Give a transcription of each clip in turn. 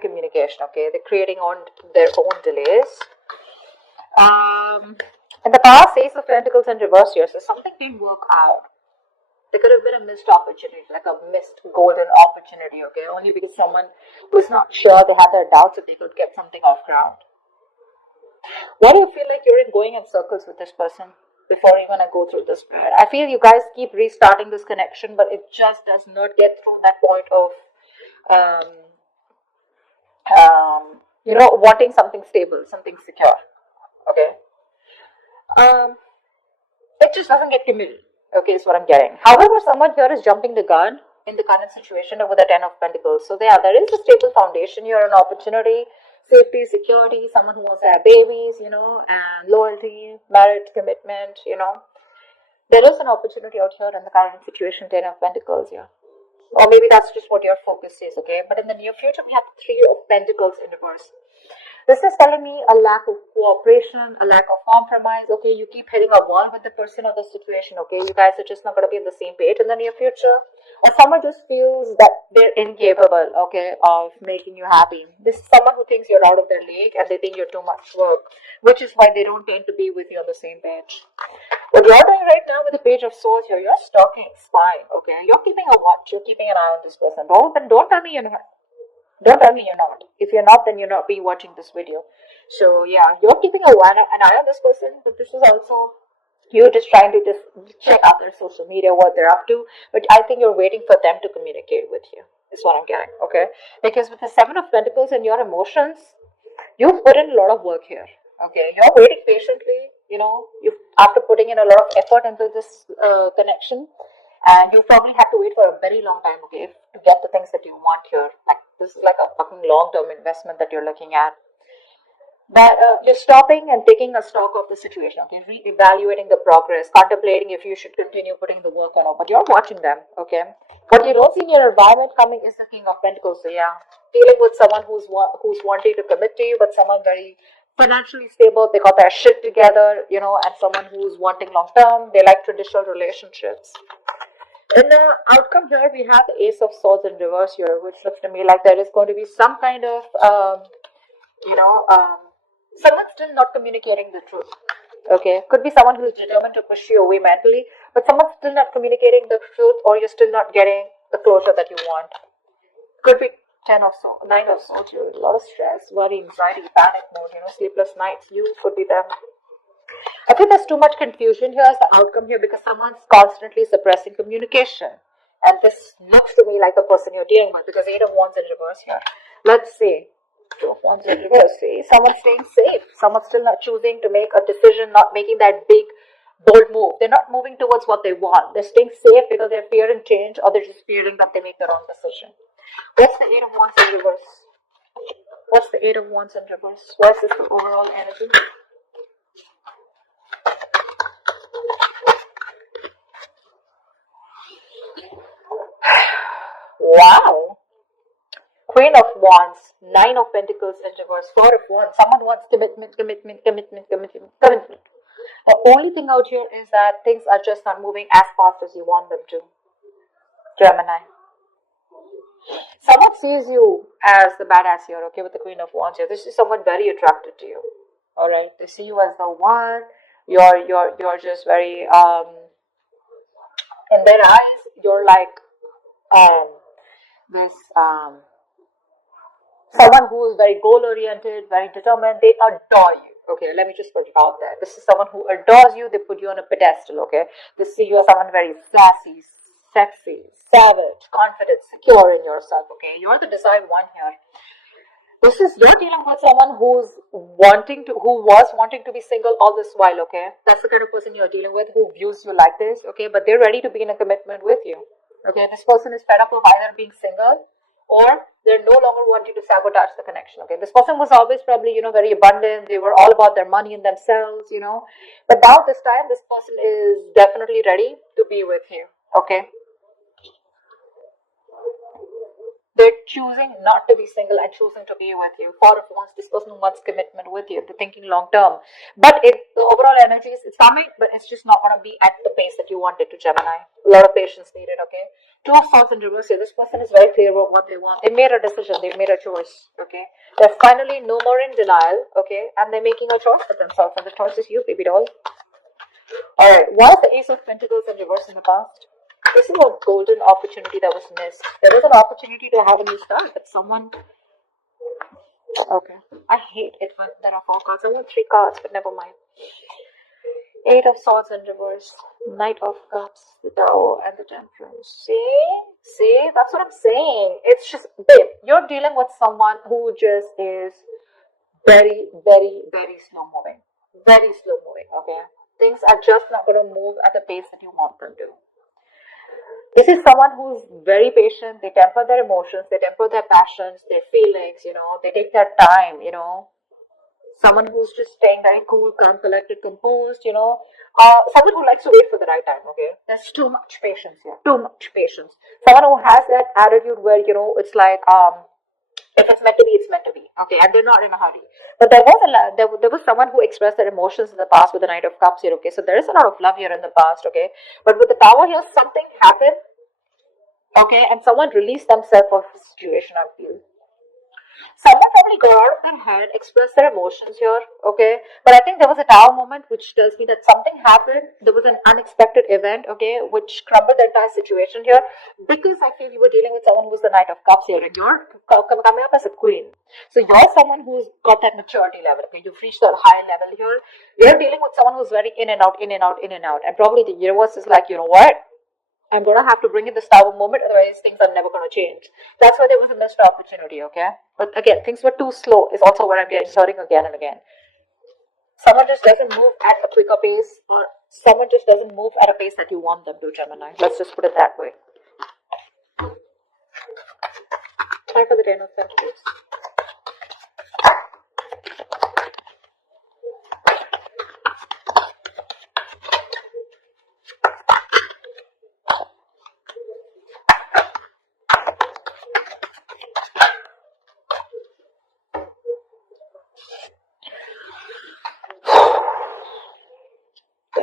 communication, okay? They're creating on their own delays. In the past, Ace of Pentacles in reverse here, so something didn't work out. There could have been a missed opportunity, like a missed golden opportunity, okay? Only because someone was not sure, they had their doubts if they could get something off ground. Why do you feel like you're going in circles with this person before even I go through this period? I feel you guys keep restarting this connection, but it just does not get through that point of, wanting something stable, something secure, okay? It just doesn't get committed. Okay, is what I'm getting. However, someone here is jumping the gun in the current situation over the Ten of Pentacles. So there is a stable foundation here, an opportunity, safety, security, someone who wants to have babies, and loyalty, marriage, commitment, There is an opportunity out here in the current situation, Ten of Pentacles, yeah. Or maybe that's just what your focus is, okay? But in the near future, we have Three of Pentacles in reverse. This is telling me a lack of cooperation, a lack of compromise. Okay, you keep hitting a wall with the person or the situation. Okay, you guys are just not going to be on the same page in the near future. Or someone just feels that they're incapable, okay, of making you happy. This is someone who thinks you're out of their league and they think you're too much work, which is why they don't tend to be with you on the same page. What you're doing right now with the Page of Swords here, you're stalking, spying, okay? You're keeping a watch, you're keeping an eye on this person. Don't tell me you're not. Don't tell me you're not. If you're not, then you're not be watching this video. So yeah, you're keeping an eye on this person, but this is also you're just trying to just check out their social media, what they're up to. But I think you're waiting for them to communicate with you. Is what I'm getting. Okay, because with the Seven of Pentacles and your emotions, you've put in a lot of work here. Okay, you're waiting patiently. You after putting in a lot of effort into this connection. And you probably have to wait for a very long time, okay, to get the things that you want here. Like, this is like a fucking long-term investment that you're looking at. But you're stopping and taking a stock of the situation, okay, re-evaluating the progress, contemplating if you should continue putting the work or not. But you're watching them, okay. What you don't see in your environment coming is the King of Pentacles. So yeah, dealing with someone who's wanting to commit to you, but someone very financially stable, they got their shit together, and someone who's wanting long-term, they like traditional relationships. In the outcome here, we have the Ace of Swords in reverse here, which looks to me like there is going to be some kind of, someone still not communicating the truth. Okay, could be someone who is determined to push you away mentally, but someone's still not communicating the truth, or you're still not getting the closure that you want. Could be Nine of Swords here, a lot of stress, worry, anxiety, panic mode, sleepless nights. You could be them. I think there's too much confusion here as the outcome here because someone's constantly suppressing communication. And this looks to me like the person you're dealing with because Eight of Wands in reverse here. Let's see. Two of Wands in reverse. See, someone's staying safe. Someone's still not choosing to make a decision, not making that big, bold move. They're not moving towards what they want. They're staying safe because they're fearing change or they're just fearing that they make the wrong decision. What's the Eight of Wands in reverse? What's the Eight of Wands in reverse? What is the overall energy? Wow. Queen of Wands, Nine of Pentacles in reverse, Four of Wands. Someone wants commitment. The only thing out here is that things are just not moving as fast as you want them to. Gemini. Someone sees you as the badass here, okay, with the Queen of Wands here. This is someone very attracted to you. Alright. They see you as the one. You're just very in their eyes, you're like this someone who is very goal oriented, very determined. They adore you. Okay, let me just put it out there. This is someone who adores you. They put you on a pedestal. Okay, they see you as someone very sassy, sexy, savage, confident, secure in yourself. Okay, you're the desired one here. You're dealing with someone who was wanting to be single all this while. Okay, that's the kind of person you're dealing with who views you like this. Okay, but they're ready to be in a commitment with you. Okay, this person is fed up of either being single or they're no longer wanting to sabotage the connection. Okay, this person was always probably very abundant. They were all about their money and themselves. But now this time, this person is definitely ready to be with you. Okay. They're choosing not to be single and choosing to be with you. Four of Wands, this person wants commitment with you. They're thinking long term. But the overall energy is it's coming, but it's just not going to be at the pace that you want it to, Gemini. A lot of patience needed, okay? Two of Swords in reverse here. This person is very clear about what they want. They made a decision. They made a choice, okay? They're finally no more in denial, okay? And they're making a choice for themselves. And the choice is you, baby doll. Alright, why is the Ace of Pentacles in reverse in the past? This is a golden opportunity that was missed. There was an opportunity to have a new start, but someone... Okay. I hate it when there are 4 cards. I want 3 cards, but never mind. 8 of Swords in reverse. Knight of Cups, the Tower, and the Temperance. See? See? That's what I'm saying. It's just, babe, you're dealing with someone who just is very, very, very slow moving. Very slow moving, okay? Things are just not going to move at the pace that you want them to. This is someone who's very patient. They temper their emotions, they temper their passions, their feelings, they take their time, Someone who's just staying very cool, calm, collected, composed, someone who likes to wait for the right time, okay? There's too much patience here, too much patience. Someone who has that attitude where, it's like, if it's meant to be, it's meant to be, okay? And they're not in a hurry. But there was someone who expressed their emotions in the past with the Knight of Cups here, okay? So there is a lot of love here in the past, okay? But with the Tower here, something happened, okay? And someone released themselves from the situation, I feel. Someone probably got out of their head, expressed their emotions here, okay? But I think there was a Tower moment which tells me that something happened. There was an unexpected event, okay, which crumbled the entire situation here. Because I feel you were dealing with someone who's the Knight of Cups here, and you're coming up as a queen. So you're someone who's got that maturity level, okay? You've reached that high level here. You're dealing with someone who's very in and out, in and out, in and out. And probably the universe is like, you know what? I'm going to have to bring in this Tower moment, otherwise things are never going to change. That's why there was a missed opportunity, okay? But again, things were too slow is also what I'm getting, hearing again and again. Someone just doesn't move at a quicker pace, or someone just doesn't move at a pace that you want them to, Gemini. Let's just put it that way. Try for the 10 of Pentacles.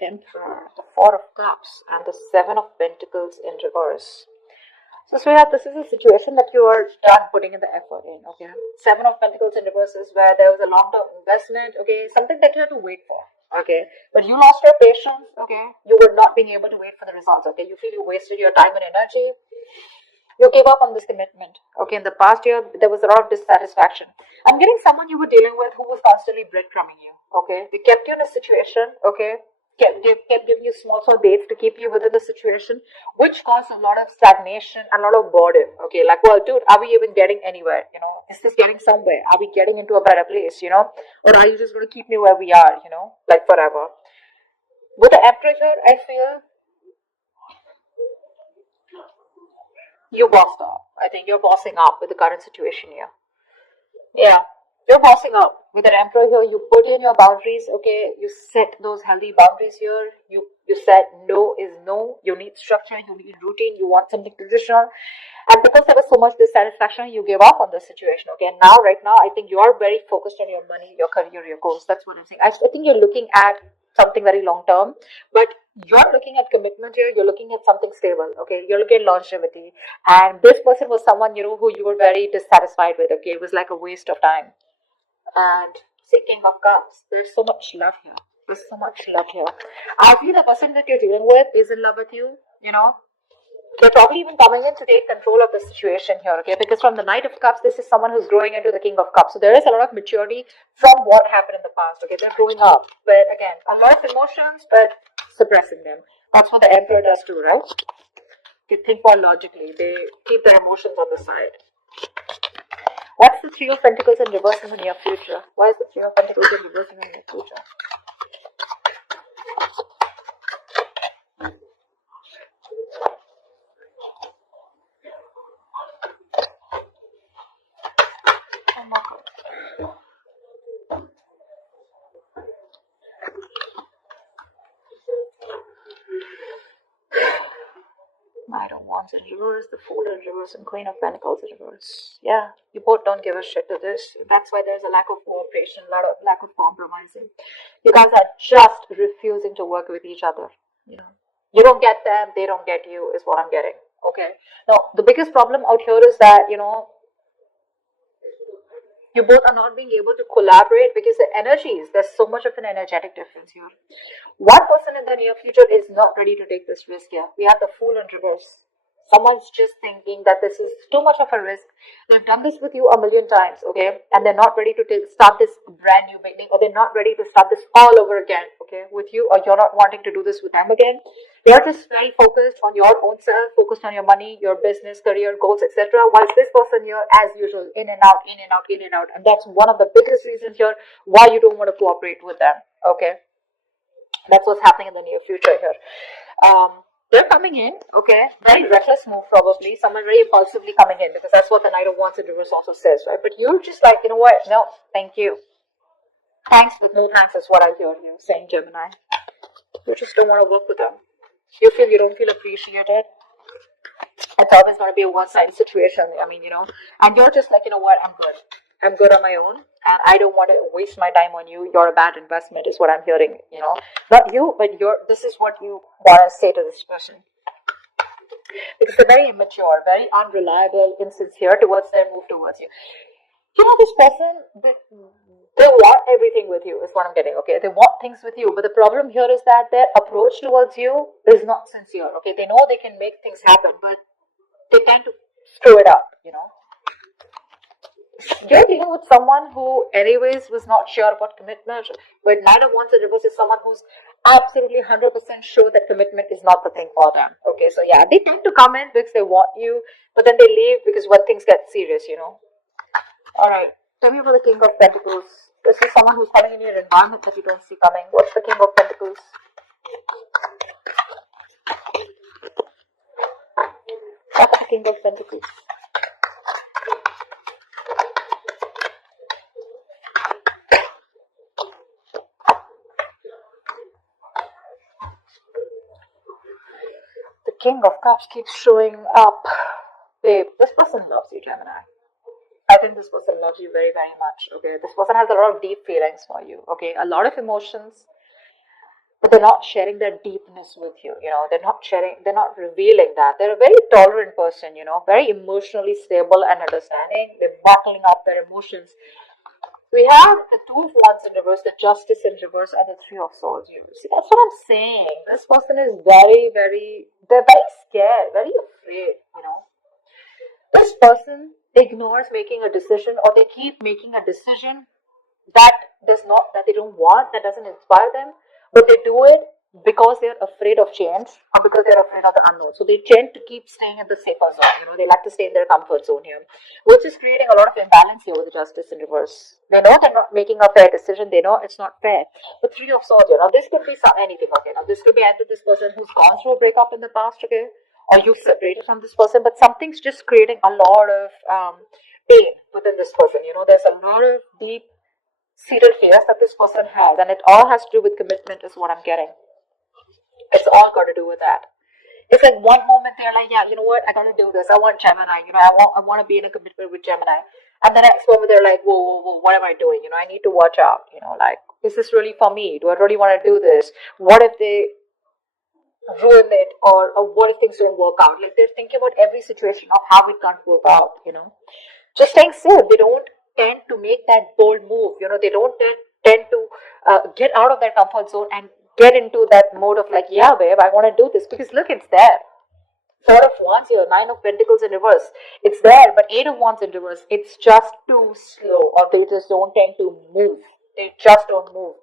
Emperor, the 4 of Cups, and the 7 of Pentacles in reverse. So, sweetheart, this is a situation that you are done putting in the effort in, okay? 7 of Pentacles in reverse is where there was a long-term investment, okay? Something that you had to wait for, okay? But you lost your patience, okay? You were not being able to wait for the results, okay? You feel you wasted your time and energy. You gave up on this commitment, okay? In the past year, there was a lot of dissatisfaction. I'm getting someone you were dealing with who was constantly breadcrumbing you, okay? They kept you in a situation, okay? Kept giving you small baits to keep you within the situation, which caused a lot of stagnation and a lot of boredom. Okay, like, well, dude, are we even getting anywhere? Is this getting somewhere? Are we getting into a better place? Or are you just going to keep me where we are? Like forever. With the Emperor here, I feel you bossed up. I think you're bossing up with the current situation here. Yeah. You're bossing up. With an Emperor here, you put in your boundaries, okay? You set those healthy boundaries here. You said no is no. You need structure, you need routine, you want something traditional. And because there was so much dissatisfaction, you gave up on the situation, okay? And now, right now, I think you are very focused on your money, your career, your goals. That's what I'm saying. I think you're looking at something very long term, but you're looking at commitment here. You're looking at something stable, okay? You're looking at longevity. And this person was someone, who you were very dissatisfied with, okay? It was like a waste of time. And say King of Cups, there's so much love here. There's so much love here. I feel the person that you're dealing with is in love with you, They're probably even coming in to take control of the situation here, okay? Because from the Knight of Cups, this is someone who's growing into the King of Cups. So there is a lot of maturity from what happened in the past, okay? They're growing up. But again, a lot of emotions, but suppressing them. That's what the Emperor does too, right? They think more logically. They keep their emotions on the side. What's the 3 of Pentacles in reverse in the near future? Why is the 3 of Pentacles in reverse in the near future? Oh my God. Knight of Wands in reverse, the Fool in reverse, and Queen of Pentacles in reverse. Yeah, you both don't give a shit to this. That's why there's a lack of cooperation, lack of compromising. You guys are just refusing to work with each other. You don't get them, they don't get you, is what I'm getting. Okay. Now, the biggest problem out here is that, you both are not being able to collaborate because the energies, there's so much of an energetic difference here. One person in the near future is not ready to take this risk here. We have the Fool in reverse. Someone's just thinking that this is too much of a risk. They've done this with you a million times, okay? And they're not ready to start this brand new beginning, or they're not ready to start this all over again, okay? With you, or you're not wanting to do this with them again. They're just very focused on your own self, focused on your money, your business, career, goals, etc. Whilst this person here, as usual, in and out, in and out, in and out. And that's one of the biggest reasons here why you don't want to cooperate with them, okay? That's what's happening in the near future here. They're coming in, okay? Very reckless move, probably. Someone very impulsively coming in, because that's what the Knight of Wands in reverse also says, right? But you're just like, you know what? No, thank you. Thanks with no thanks is what I hear you saying, Gemini. You just don't want to work with them. You don't feel appreciated. It's always going to be a one-sided situation. I mean, and you're just like, you know what? I'm good. I'm good on my own, and I don't want to waste my time on you. You're a bad investment, is what I'm hearing. Not you, but this is what you want to say to this person. Because they're very immature, very unreliable, insincere towards their move towards you. This person, they want everything with you, is what I'm getting, okay? They want things with you, but the problem here is that their approach towards you is not sincere, okay? They know they can make things happen, but they tend to screw it up, You're dealing with someone who anyways was not sure about commitment, but Knight of Wands in reverse is someone who's absolutely 100% sure that commitment is not the thing for them, okay? So yeah, they tend to come in because they want you, but then they leave because when things get serious, Alright, tell me about the King of Pentacles. This is someone who's coming in your environment that you don't see coming. What's the King of Pentacles? What's the King of Pentacles? The King of Cups keeps showing up. Babe, this person loves you, Gemini. I think this person loves you very, very much, okay? This person has a lot of deep feelings for you, okay? A lot of emotions, but they're not sharing their deepness with you, They're not revealing that. They're a very tolerant person, very emotionally stable and understanding. They're bottling up their emotions. We have the Two of Wands in reverse, the Justice in reverse, and the Three of Swords. See, that's what I'm saying. This person is they're very scared, very afraid, This person ignores making a decision, or they keep making a decision that they don't want, that doesn't inspire them, but they do it because they're afraid of change, or because they're afraid of the unknown. So they tend to keep staying in the safer zone, They like to stay in their comfort zone here, which is creating a lot of imbalance here with the Justice in reverse. They know they're not making a fair decision, they know it's not fair. The Three of Swords, this could be anything, okay? Now this could be either this person who's gone through a breakup in the past, okay? Or you've separated from this person, but something's just creating a lot of pain within this person. There's a lot of deep seated fears that this person has, and it all has to do with commitment, is what I'm getting. It's all got to do with that. It's like one moment they're like, yeah, you know what, I gotta do this. I want Gemini. I want to be in a commitment with Gemini. And the next moment they're like, whoa, what am I doing? I need to watch out. Like, is this really for me? Do I really want to do this? What if they ruin it, or what if things don't work out? Like, they're thinking about every situation of how it can't work out, Just staying safe. They don't tend to make that bold move, They don't tend to get out of their comfort zone and get into that mode of like, yeah, babe, I want to do this, because look, it's there. Four of Wands here, Nine of Pentacles in reverse. It's there, but Eight of Wands in reverse. It's just too slow, or they just don't tend to move. They just don't move.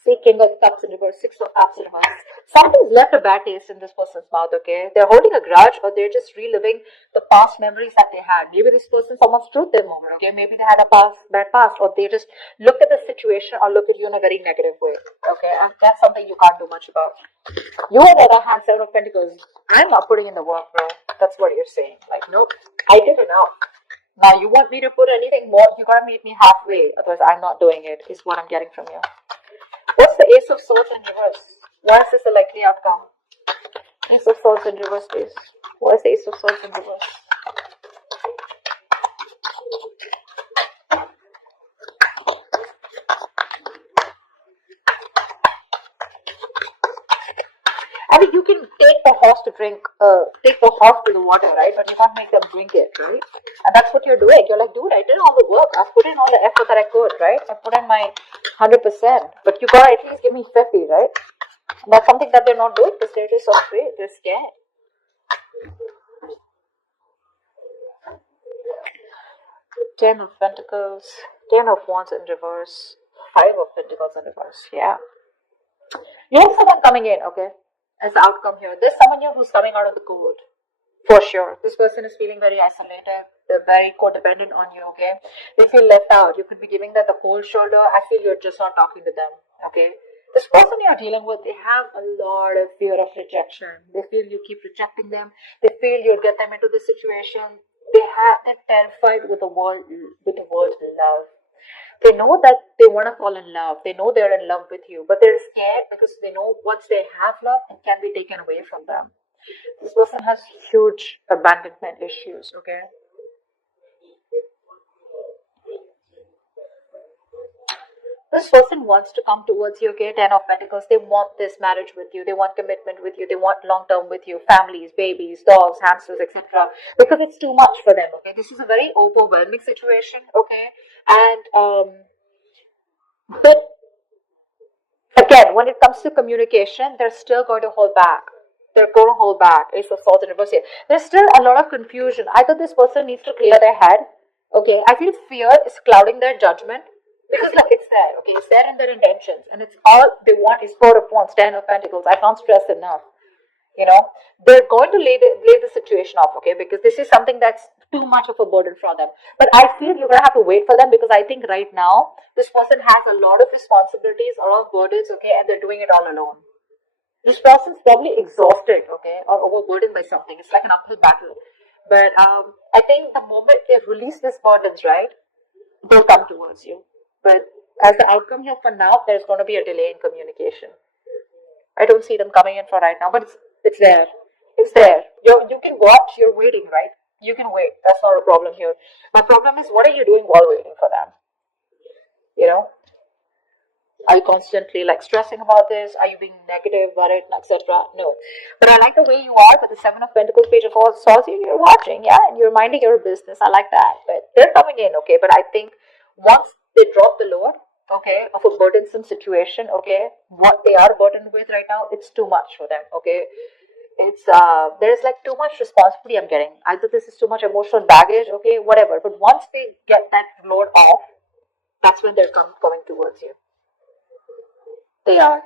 See, King of Cups in reverse, Six of Cups in reverse. Something's left a bad taste in this person's mouth, okay? They're holding a grudge, or they're just reliving the past memories that they had. Maybe this person, someone screwed them over, okay? Maybe they had a bad past, or they just looked at the situation or looked at you in a very negative way, okay? And that's something you can't do much about. You, on the other hand, Seven of Pentacles, I'm not putting in the work, bro. That's what you're saying. Like, nope, I did enough. Now, you want me to put anything more, you gotta meet me halfway, otherwise I'm not doing it, is what I'm getting from you. What's the Ace of Swords in reverse? Why is this a likely outcome? Ace of Swords in reverse, please. What is the Ace of Swords in reverse? I mean, you can take the horse to drink, take the horse to the water, right? But you can't make them drink it, right? And that's what you're doing. You're like, dude, I did all the work. I've put in all the effort that I could, right? I put in my 100%. But you gotta at least give me 50, right? And that's something that they're not doing because they're just so afraid. They're scared. Ten of Pentacles, Ten of Wands in reverse, Five of Pentacles in reverse. Yeah. You have someone coming in, okay? As the outcome here. There's someone here who's coming out of the cold. For sure. This person is feeling very isolated. They're very codependent on you, okay? They feel left out. You could be giving them the cold shoulder. I feel you're just not talking to them, okay? This person you're dealing with, they have a lot of fear of rejection. They feel you keep rejecting them. They feel you'll get them into this situation. They're terrified with the word love. They know that they want to fall in love. They know they're in love with you, but they're scared because they know once they have love, it can be taken away from them. This person has huge abandonment issues, okay? This person wants to come towards you, okay? Ten of Pentacles. They want this marriage with you. They want commitment with you. They want long-term with you. Families, babies, dogs, hamsters, etc. Because it's too much for them, okay? This is a very overwhelming situation, okay? And, but again, when it comes to communication, they're still going to hold back. They're going to hold back. Ace of Swords in reverse here. There's still a lot of confusion. Either this person needs to clear their head, okay? I feel fear is clouding their judgment. Because look, it's there, okay? It's there in their intentions. And it's all they want is Four of Wands, Ten of Pentacles. I can't stress enough. You know, they're going to lay the situation off, okay? Because this is something that's too much of a burden for them. But I feel you're going to have to wait for them because I think right now, this person has a lot of responsibilities, a lot of burdens, okay? And they're doing it all alone. This person's probably exhausted, okay? Or overburdened by something. It's like an uphill battle. But I think the moment they release these burdens, right? They'll come towards you. But as the outcome here for now, there's going to be a delay in communication. I don't see them coming in for right now, but it's there. It's there. You can watch, you're waiting, right? You can wait. That's not a problem here. My problem is, what are you doing while waiting for them? You know? Are you constantly like stressing about this? Are you being negative about it, etc.? No. But I like the way you are with the Seven of Pentacles, Page of Swords. You're watching, yeah? And you're minding your business. I like that. But they're coming in, okay? But I think once they drop the load, okay, of a burdensome situation, okay, what they are burdened with right now, it's too much for them, okay. It's there's like too much responsibility I'm getting. Either this is too much emotional baggage, okay, whatever. But once they get that load off, that's when they're coming towards you. They are.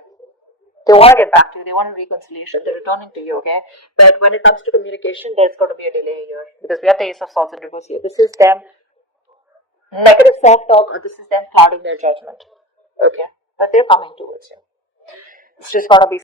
They want to get back to you. They want a reconciliation. They're returning to you, okay. But when it comes to communication, there's going to be a delay here because we have the Ace of Swords in reverse here. This is them negative self-talk, or this is them clouding their judgment. Okay. But they're coming towards you. It's just gonna be